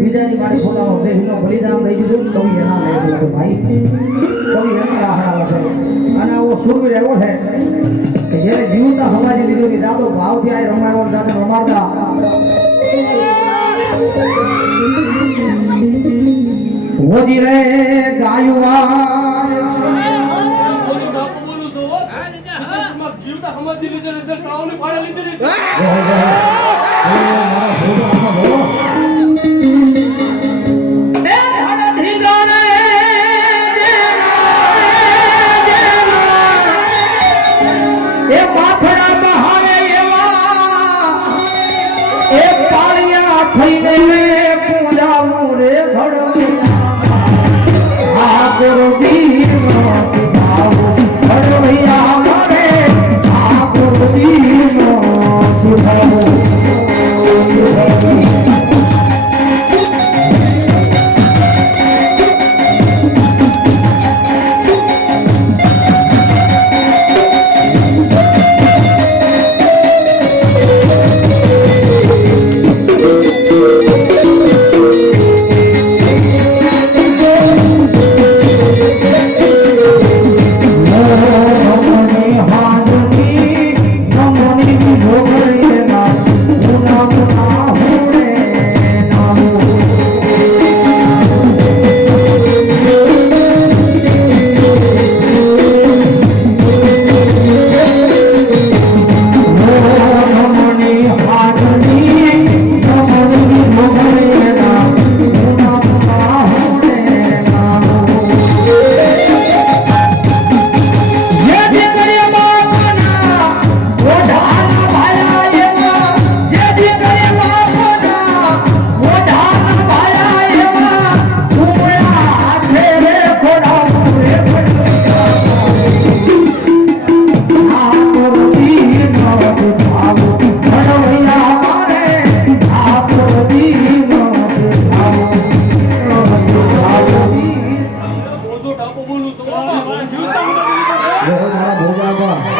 બીજાની મારી ખોલાવો દેહનો બલિદાન દઈ દીધું. કવિ એના લઈ દીધું ભાઈ. કવિ એના રાહડા લખે અને આવો સુરવીર એવો છે કે જેને જીવતા હમાજી લીધું કે દાદો ભાવથી આ રમાયો દાદો રમાડતા. હોજી રે ગાયુવા જીવતા ધડ ધીંગાણે છે પાથડા પાડે એ પાળિયા થઈને પૂજાવું રે ઘડ આ ગુરુદીનો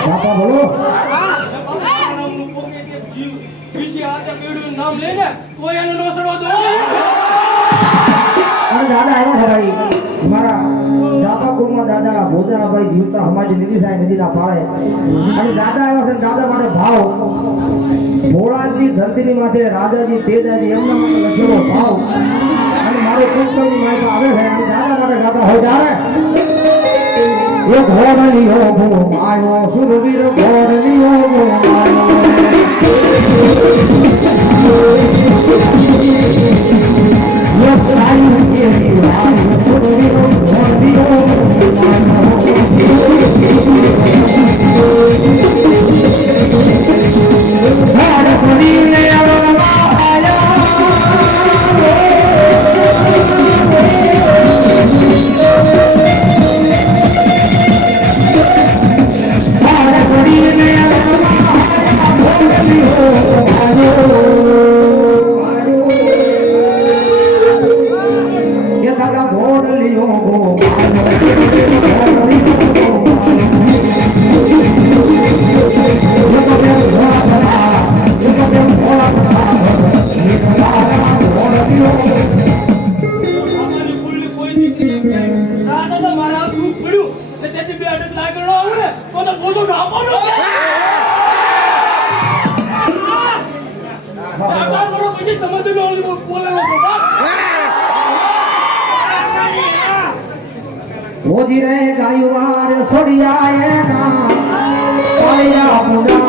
બા બોલો. નામ અને દાદા આવ્યા ભાઈ મારા દાદા કુળમાં દાદા ભોજાભાઈ જીવતા હમાજી નિધિ સાહેબ નદીના પાળે અને દાદા આવ્યા છે દાદા માટે ભાવ. ભોળાજી ધરતીની માથે રાજાજી તેજાજી એમના માટે લખેલો ભાવ. ধরণীয় গো মায় সুরবীর গো તો ઢાંપવાનો છે." ઢાંપા કરો પછી સમજનો ઓલી બોલેલો. મોજી રે ગાયુવાર છોડિયા એના પાળિયા મુડા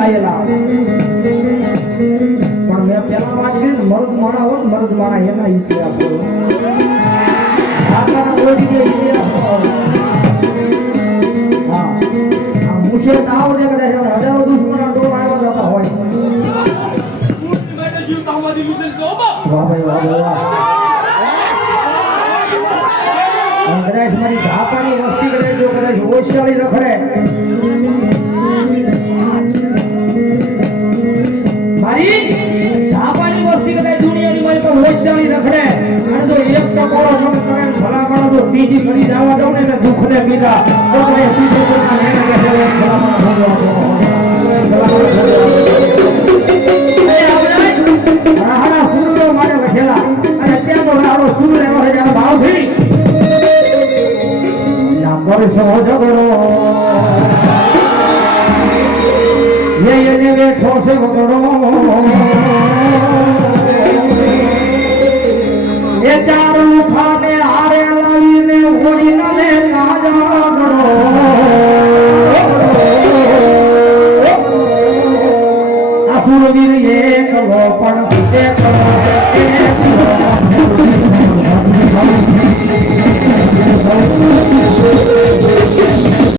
ગાયેલા. પણ મેં પેલા ને મરદ માણા હોત મરદ માણા એના ઇતિહાસ જગ્યાએ ઇતિહાસ ન કદાચ હજારો દુશ્મનો ટોળો આવ્યા જતા હોય. વાહ ભાઈ, વાહ વાહ અને મારી રખડે. મન કરે ભલામણ ભલા માણસો ત્રીજી ઘડી જવા દઉં ને એટલે દુઃખને પીધા તો કોઈ ત્રીજો કોઈના નેને કે છે, રાહડા સૂર્યો માટે બેઠેલા અને અત્યારનો રાહડો સૂર્ય એવો છે જ્યારે ભાવ થઈ યા કરશો ઝઘડો એ એને બેઠો છે વગડો. સુરવીર એક પણ એક